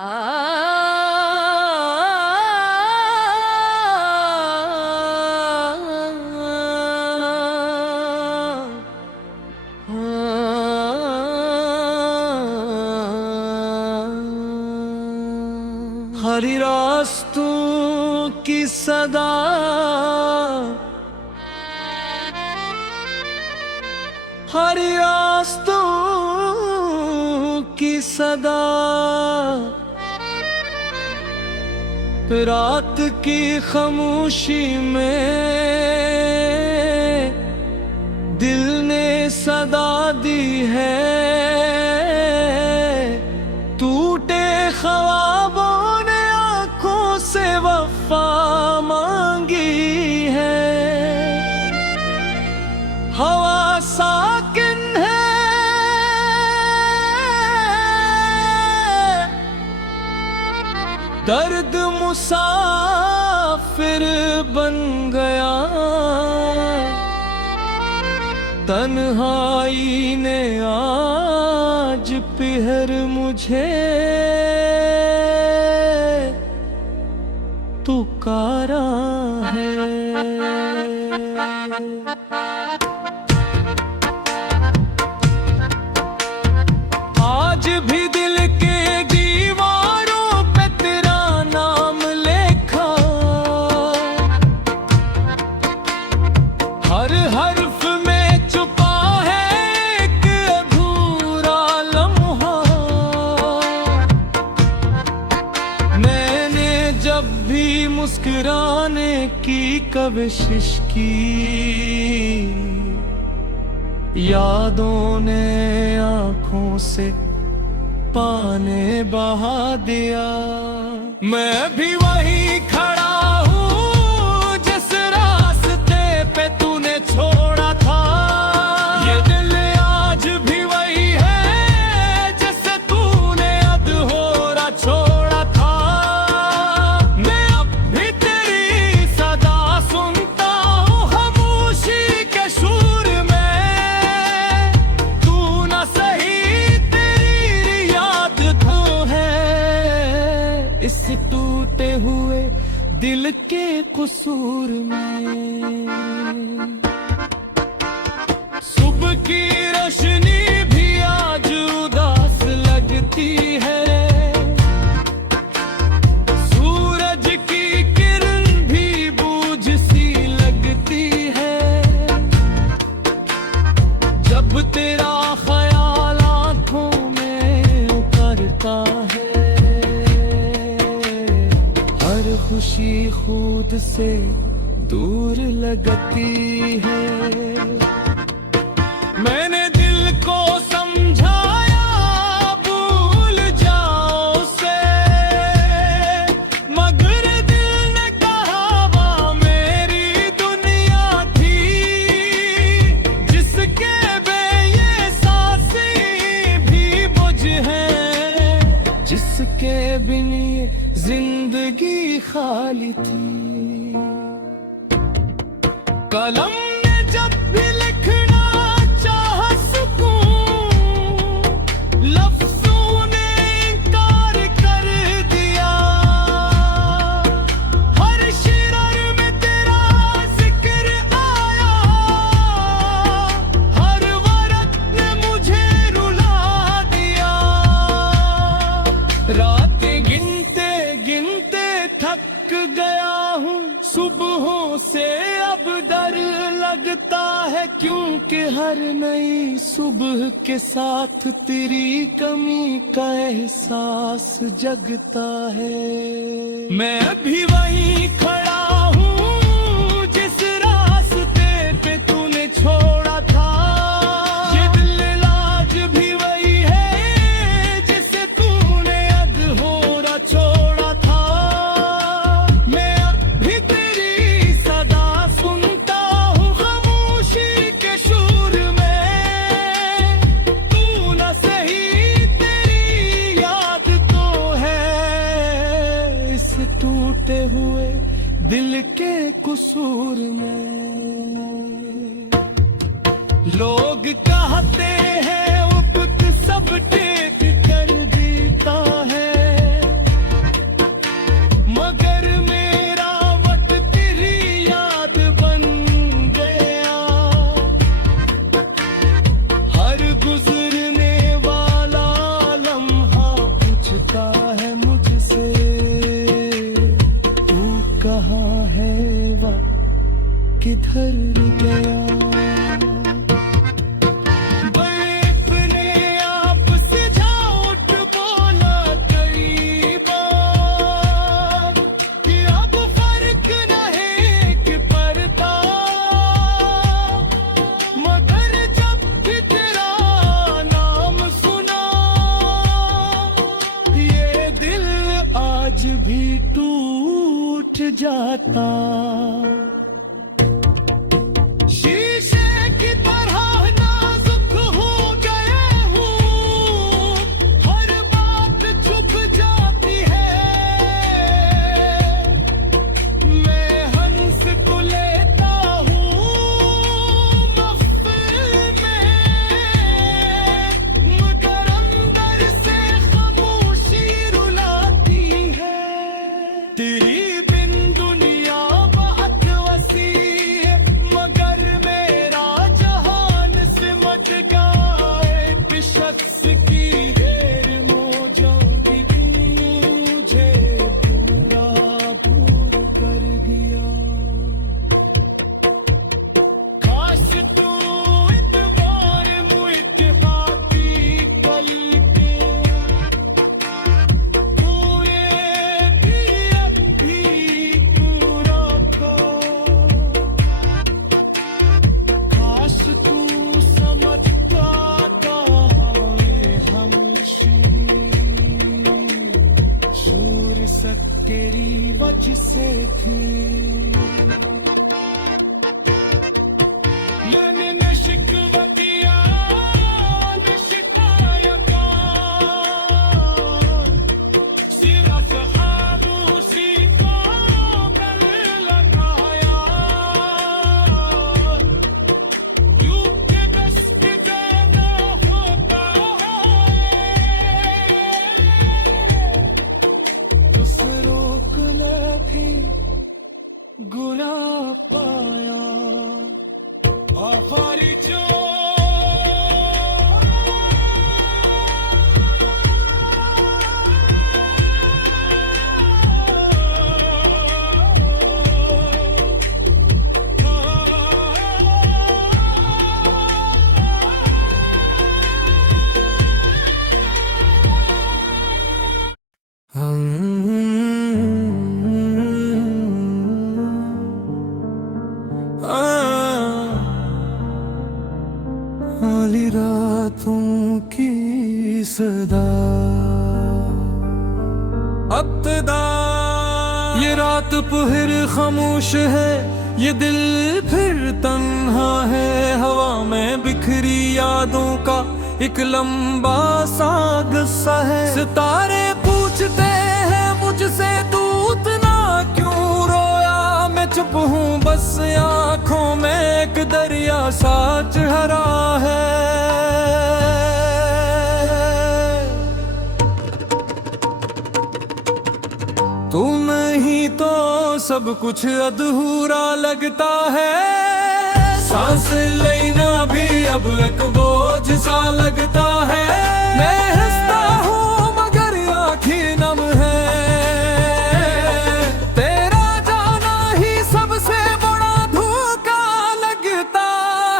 हरी रास्तों की सदा, हरी रास्तों की सदा, रात की खामोशी में दिल ने सदा दी है। टूटे ख्वाबों ने आंखों से वफा मांगी है। हवा साकिन है, दर्द मुसाफिर बन गया। तन्हाई ने आज पहर मुझे पुकारा है। आज भी दिल के दीवारों पे तेरा नाम लिखा, हर हर्फ में छुपा है एक अधूरा लम्हा। मैंने जब भी मुस्कुराने की कोशिश की, यादों ने आंखों से पानी बहा दिया। मैं भी वही खड़ा हूँ जिस रास्ते पे तूने छोड़ा था। ये दिल आज भी वही है जिसे तूने अधूरा छोड़ा था। मैं अब भी तेरी सदा सुनता हूँ खामोशी के शोर में। तू न सही तेरी याद तो है इस टूटे हुए दिल के कसूर में। सुबह की रोशनी भी आज उदास लगती है। सूरज की किरण भी बूझ सी लगती है। जब तेरा ख्याल आंखों में उतरता है, हर खुशी खुद से दूर लगती है। मैंने दिल को समझाया भूल जाओ उसे, मगर दिल ने कहा वह मेरी दुनिया थी। जिसके बे ये सांसें भी बुझ हैं, जिसके बिन ये जिंदगी खाली थी। कलम ने जब भी लिखना चाहा सुकून, लफ्जों ने इनकार कर दिया। हर शेर में तेरा जिक्र आया, हर वरक़ ने मुझे रुला दिया। रातें गिनते गिनते थक गया हूँ, सुबहों से अब डर लगता है। क्योंकि हर नई सुबह के साथ तेरी कमी का एहसास जगता है। मैं भी वहीं खड़ा हूँ जिस रास्ते पे तूने छोड़ा था। ये दिल आज भी वही है जिसे तूने अधूरा छोड़ा था। मैं अब भी तेरी सदा सुनता हूँ खामोशी के शोर में। तू न सही तेरी याद तो है इस टूटे हुए दिल के कसूर में। लोग कहते हैं वक्त सब टेक कर देता है, बिखर गया। अपने आप से झूठ बोला कई बार कि अब फर्क नहीं कि पर्दा, मगर जब भी तेरा नाम सुना ये दिल आज भी टूट जाता। शीशे की तरह नाजुक हो गए हूँ, हर बात छुप जाती है। मैं हंस को लेता हूँ महफिल में, मगर अंदर से खामोशी रुलाती है। तेरी बिन दुनिया बहुत वसी है, मगर मेरा जहान सिमट गया। एक शख्स की ढेर मौजूदगी थी, मुझे पूरा दूर कर दिया। काश तू इतबार मुइत्तेफाकी कल के पूरे भी तू रखो। काश तू समझता ये हमशी सूर सक तेरी वजह से थे। मैंने न शिकवा किया न शिकायत, सिर्फ खामोशी को गल लगाया। यूं के दस्त देना होता है, उस रोकना भी गुनाह पाया। आफारी जो हाली रातों की सदा अब्तदा, ये रात पुहिर खामोश है, ये दिल फिर तन्हा है। हवा में बिखरी यादों का एक लंबा सा गस्सा है। सितारे पूछते हैं मुझसे तू उतना क्यों रोया। मैं चुप हूँ बस आँखों में एक दरिया सा चढ़ा है। तू नहीं तो सब कुछ अधूरा लगता है। सांस लेना भी अब एक बोझ सा लगता है। मैं हंसता हूँ मगर आँखें नम है। तेरा जाना ही सबसे बड़ा धोखा लगता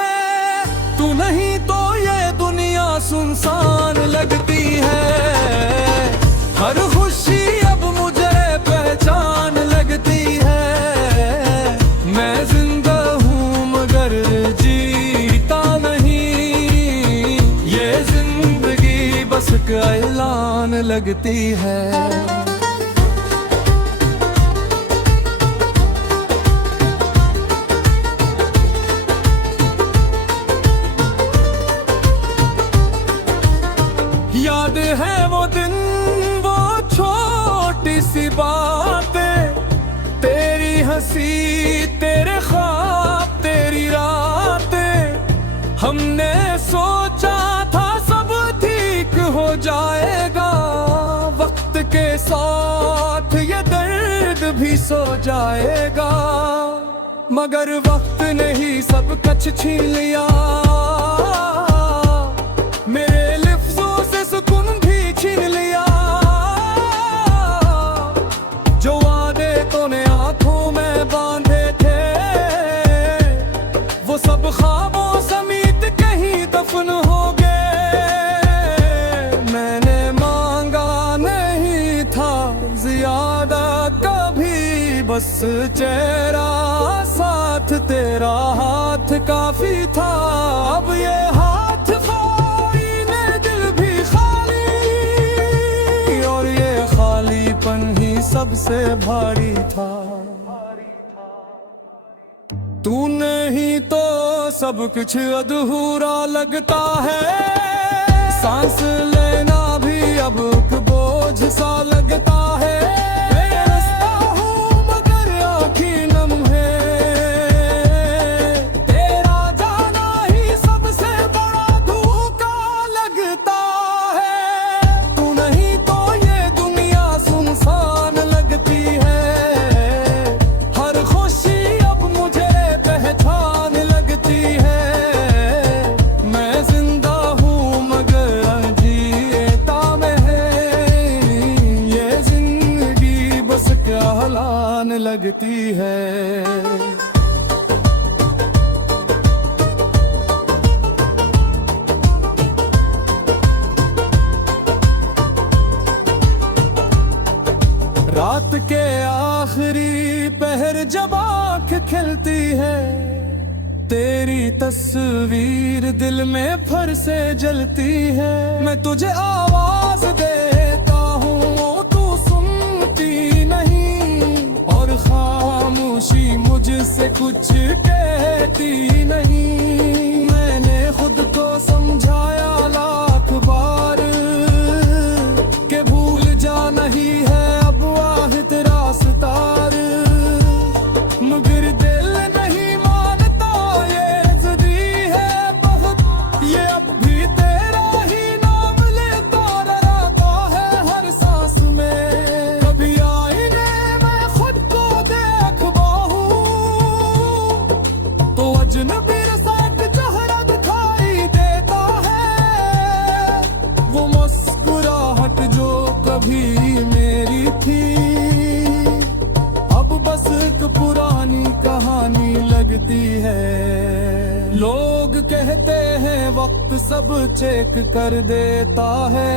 है। तू नहीं तो ये दुनिया सुनसान लगती है। हर खुशी अब मुझे पहचान लगती है। मैं जिंदा हूँ मगर जीता नहीं, ये जिंदगी बस का ऐलान लगती है। याद है वो दिन, वो छोटी सी बातें, तेरी हंसी, तेरे ख्वाब, तेरी रातें। हमने सोचा था सब ठीक हो जाएगा, वक्त के साथ ये दर्द भी सो जाएगा। मगर वक्त ने ही सब कुछ छीन लिया। मेरे लिफ्ज़ों से सुकून भी छीन लिया। जो वादे तूने आंखों में बांधे थे, बस चेहरा साथ तेरा हाथ काफी था। अब ये हाथ खाली ने दिल भी खाली, और ये खालीपन ही सबसे भारी था। तू नहीं तो सब कुछ अधूरा लगता है, सांस लेना भी अब एक बोझ सा लगता है। बेरास्ता हूँ मगर आँखें नम है, तेरा जाना ही सबसे बड़ा धोखा लगता है। तू नहीं तो ये दुनिया सुनसान लगती है, हर खुशी अब मुझे पहचान लगती है। मैं जिंदा हूँ मगर जीता में है, ये जिंदगी बस कहलान लगती है। रात के आखिरी पहर जब आँख खिलती है, तेरी तस्वीर दिल में फिर से जलती है। मैं तुझे आवाज देता हूँ तू सुनती नहीं, और खामोशी मुझसे कुछ कहती नहीं। मैंने खुद को समझाया लाख बार के भूल जा नहीं है अब वाहिद रास्तार, मगर दिल नहीं मानता ये ज़िदी है बहुत। ये अब भी तेरा ही नाम लेता रहता है हर सांस में। कभी आईने में खुद को देख बाहूं तो अजनबी सा एक चेहरा दिखाई देता है। वो मुस्कुराहट जो कभी मेरी थी अब बस एक पुरानी कहानी लगती है। लोग कहते हैं वक्त सब चेक कर देता है,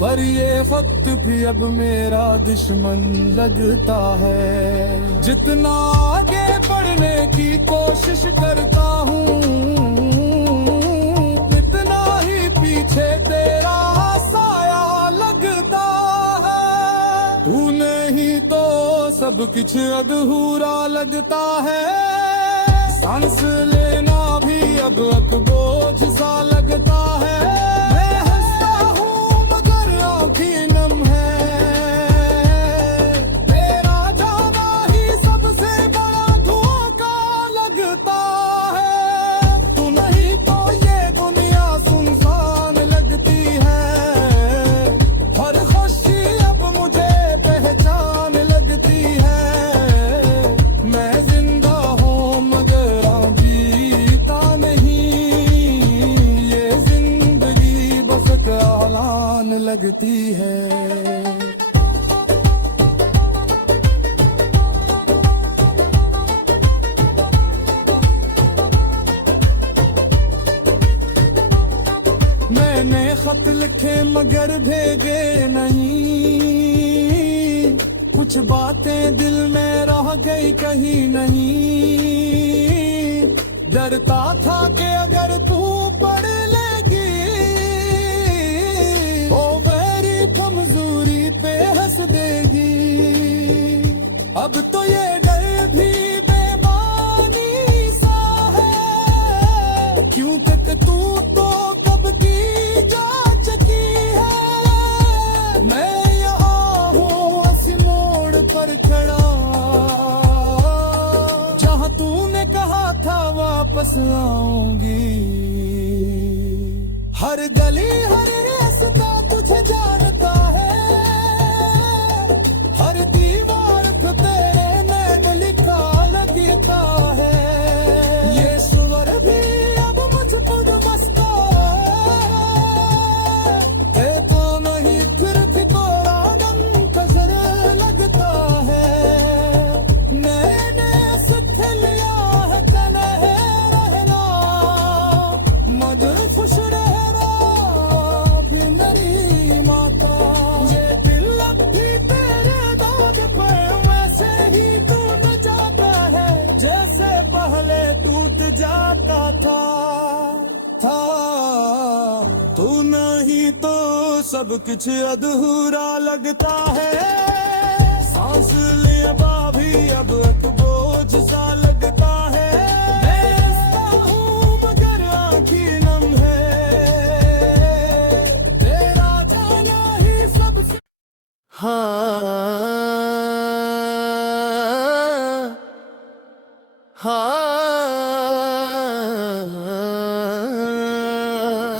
पर ये वक्त भी अब मेरा दुश्मन लगता है। जितना आगे बढ़ने की कोशिश करता हूँ, इतना ही पीछे तेरा साया लगता है। तू नहीं तो सब कुछ अधूरा लगता है, सांस लेना भी अब एक बोझ सा लगता है। मैं हंसता हूँ मगर आँखें नम है, तेरा जाना ही सबसे बड़ा धोखा लगता है। तू नहीं तो ये दुनिया सुनसान लगती है, हर खुशी अब मुझे पहचान लगती है। मैं जिंदा हूँ मगर जीता नहीं, ये जिंदगी बस कहलान लगती है। मैंने खत लिखे मगर भेजे नहीं, कुछ बातें दिल में रह गई कहीं नहीं। डरता था कि अगर तू पढ़ लेगी ओ मेरी कमजोरी पे हंस देगी। अब तो ये डर भी बेमानी सा है, क्योंकि तू तो कब की जा चुकी है। मैं यहाँ हूँ इस मोड़ पर खड़ा, जहाँ तूने कहा था वापस आऊंगी। हर गली हर रास्ता तुझे जानता है, हर दीवार पे तेरे नैन लिखा लगता है। ये स्वर भी अब मुझ पर मस्ता है, तो नहीं फिर भी तोरा नम नजर लगता है। मैंने सीख लिया है तन्हे रहना, मगर खुश रहना सब कुछ अधूरा लगता है। सांस लेना भी अब एक बोझ सा लगता है। मैं हंसता हूँ मगर आँखें नम है, तेरा जाना ही सबसे।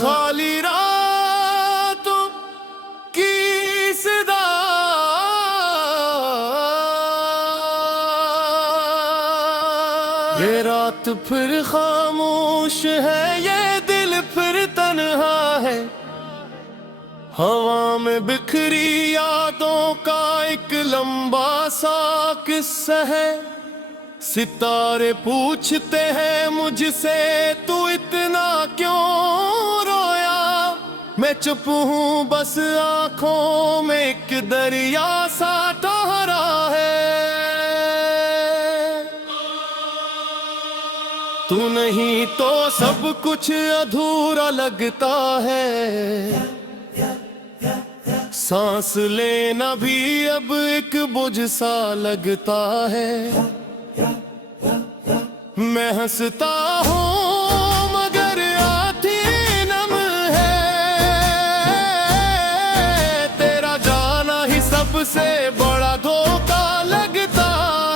खाली रातों की सदा ये रात फिर खामोश है, ये दिल फिर तन्हा है। हवा में बिखरी यादों का एक लंबा सा किस्सा है। सितारे पूछते हैं मुझसे तू इतना क्यों रोया। मैं चुप हूँ बस आँखों में एक दरिया सा ठहरा है। तू नहीं तो सब कुछ अधूरा लगता है। सांस लेना भी अब एक बोझ सा लगता है। मैं हंसता हूँ मगर आँखें नम है, तेरा जाना ही सबसे बड़ा धोखा लगता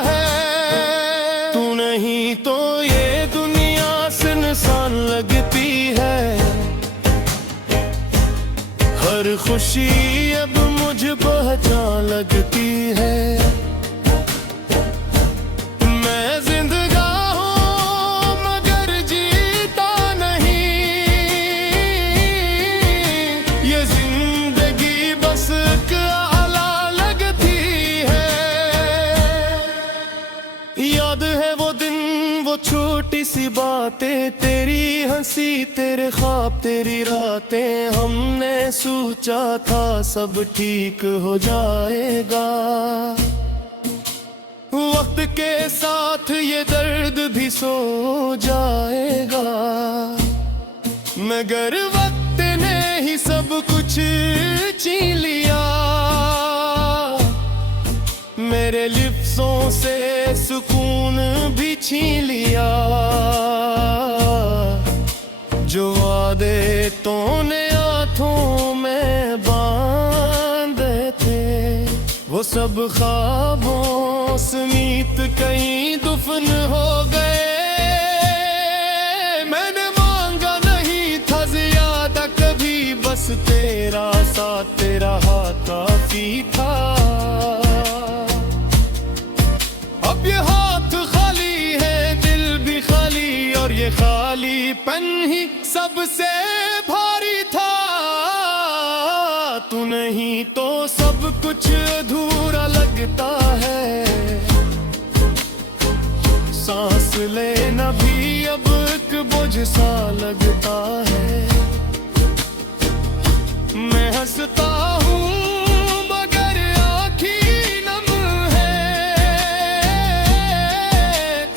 है। तू नहीं तो ये दुनिया सुनसान लगती है। हर खुशी अब मुझ पहचान लगती है। मैं जिंदगा हूँ मगर जीता नहीं, ये जिंदगी बस एक आला लगती है। याद है वो दिन, वो छोटी सी बातें, तेरी हंसी, तेरे ख्वाब, तेरी रातें। हमने सोचा था सब ठीक हो जाएगा। वक्त के साथ ये दर्द भी सो जाएगा, मगर वक्त ने ही सब कुछ छीन लिया। मेरे लिफ्ज़ों से सुकून भी छीन लिया। जो वादे तूने हाथों में बांधे थे, वो सब ख्वाबों समीत कहीं दफन हो गए। मैंने मांगा नहीं था ज्यादा कभी, बस तेरा साथ, तेरा हाथ काफी था। अब ये हाथ खाली है, दिल भी खाली, और ये खालीपन ही सबसे भारी था। तू नहीं तो सब कुछ अधूरा लगता है। सांस लेना भी अब एक बोझ सा लगता है। मैं हंसता हूँ मगर आँखें नम है,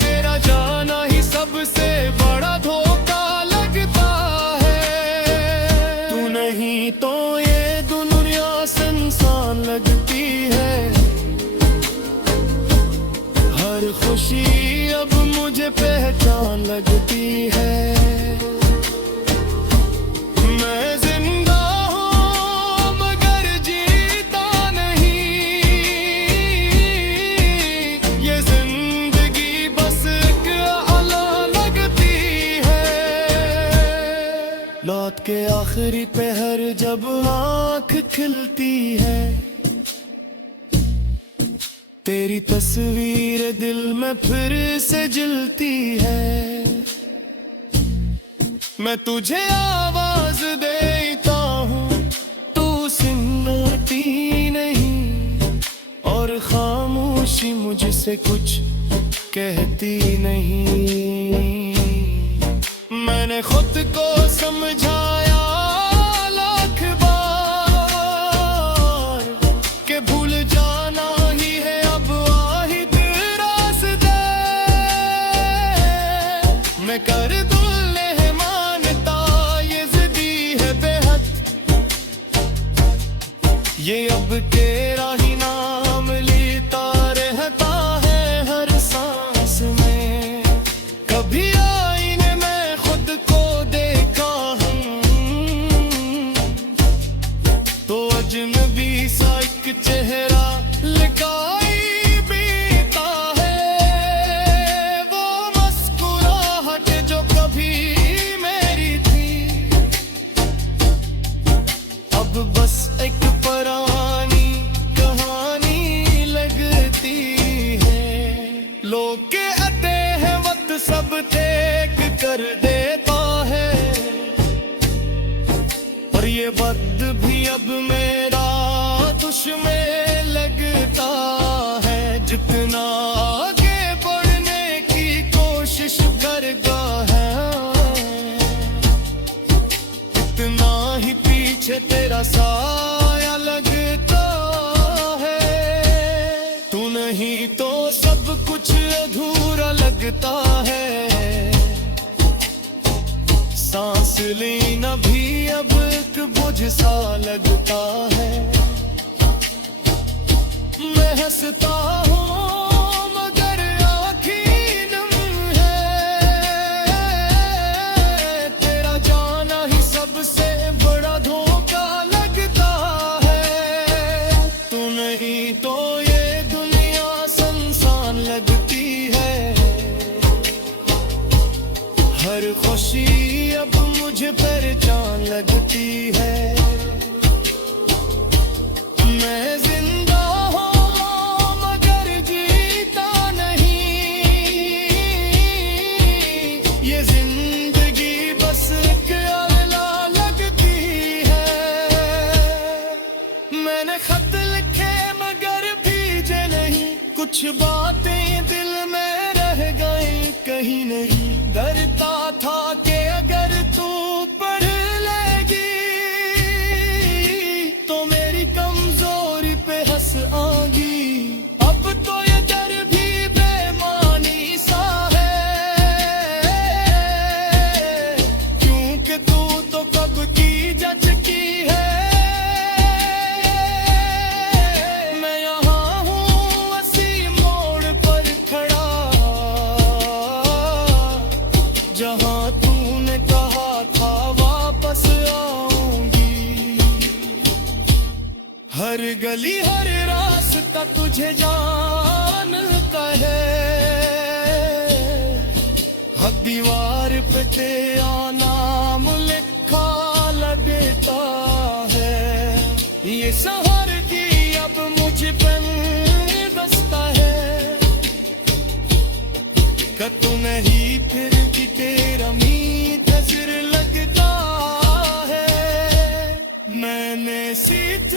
तेरा जाना ही सबसे बड़ा धोखा लगता है। तू नहीं तो ये दुनिया सुनसान लगती है। हर खुशी अब मुझे पहचान लगती है। मैं जिंदा हूँ मगर जीता नहीं, ये जिंदगी बस एक आला लगती है। लौट के आखिरी पहर जब आँख खिलती है, तेरी तस्वीर दिल में फिर से जलती है। मैं तुझे आवाज देता हूँ, तू सुनती नहीं, और खामोशी मुझसे कुछ कहती नहीं। मैंने खुद को समझाया लाख बार कि भूल जाना ही है अब वाहिद रास्ता। मैं कर दूं मानता ये जिद्दी है बेहद, तेरा साया लगता है, तू नहीं तो सब कुछ अधूरा लगता है। सांस लेना भी अब एक बोझ सा लगता है। मैं हंसता हूँ मगर आँखें नम है, तेरा जाना ही सबसे बड़ा धोखा लगता है। तू नहीं तो ये दुनिया सुनसान लगती है। हर खुशी अब मुझे पहचान लगती है। मैं जिंदा हूँ मगर जीता नहीं, ये जिंदगी बस एक अवला लगती है। मैंने खत लिखे मगर भेजे नहीं, कुछ बातें दिल में रह गई कहीं नहीं। डरता था कि अगर तू पढ़ लेगी तो मेरी कमजोरी पे हंस आगी। अब तो ये डर भी बेमानी सा है, क्योंकि तू तो कब की जज की है। मैं यहाँ हूँ उसी मोड़ पर खड़ा जहाँ तूने कहा था वापस आऊंगी। हर गली हर रास्ता तुझे जानता है, हर दीवार पे तेरा नाम लिखा लगता है। ये शहर की अब मुझे पर बसता है, तू नहीं फिर भी तेरा मीत नजर लगता है। मैंने सीता